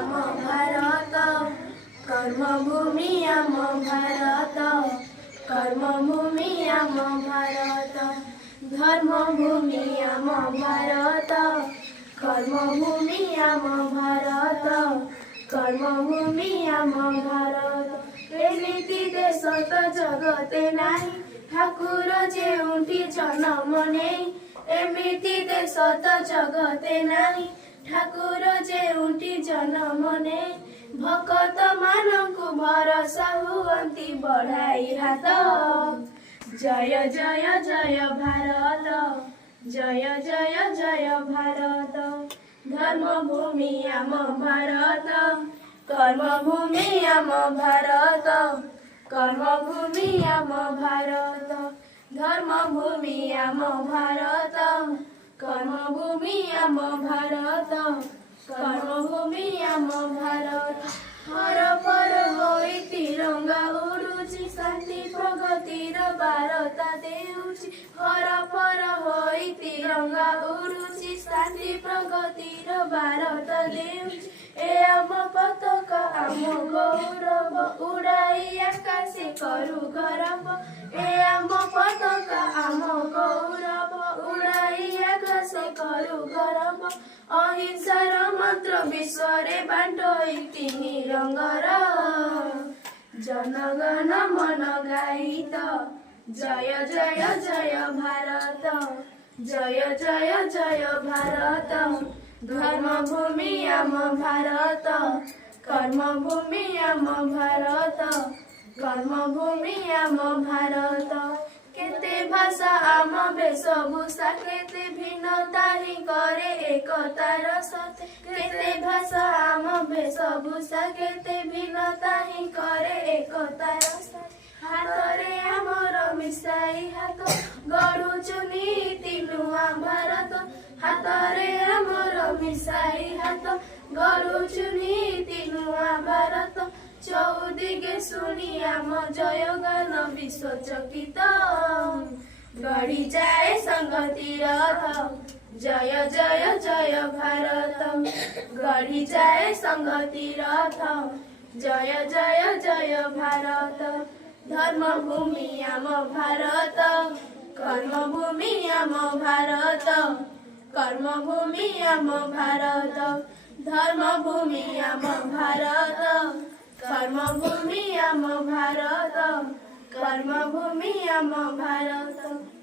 आम भारत कर्मभूमि आम भारत कर्मभूमि आम भारत धर्मभूमि आम भारत कर्मभूमि आम भारत कर्मभूमि आम भारत एमिति देश तो जगते नाही ठाकुर जेउंठी जन्म नेई एमिति देश तो जगते नाही ठाकुर जेउंठी जन्म नेई भक्त मानंकु भरोसा हुअंती बढ़ाई हाथ जय जय जय भारत जय जय जय भारत धर्मभूमि आम भारत कर्मभूमि आम भारत कर्मभूमि आम भारत धर्मभूमि आम भारत कर्मभूमि आम भारत कर्मभूमि आम भारत हर पर होई तिरंगा उडुची शांति प्रगतिर बारता देउची हर पर होई तिरंगा उडुची शांति प्रगतिर बारता देउची ए आम पताका आम गौरव उड़ाई आकाशे करू गौरव ए आम पताका आम गौरव उड़ाई आकाशे करू गौरव अहिंसार मंत्र विश्वरे बांटोई तिनी रंगर जनगण मन गाईत जय जय जय भारत जय जय जय भारत धर्मभूमि आम भारत कर्मभूमि आम भारत कर्मभूमि आम भारत केते भाषा आम वेशभूषा केते भिन्नता ही करे एकतार साथ केते भाषा आम वेशभूषा केते भिन्नता ही करे एकतार साथ हातरे आमर मिसाई हाथ गढ़ुचु नीति नुआ भारत हातरे आमर मिसाई हाथ गढ़ुचु नीति नुआ भारत चौदिगे सुनी आम जय गान विश्व चकित गढ़ी जाए संगति रथ जय जय जय भारत गढ़ी जाए संगति रथ जय जय जय भारत धर्मभूमि आम भारत कर्मभूमि आम भारत कर्मभूमि आम भारत धर्मभूमि आम भारत कर्मभूमि आम भारत कर्मभूमि आम भारत।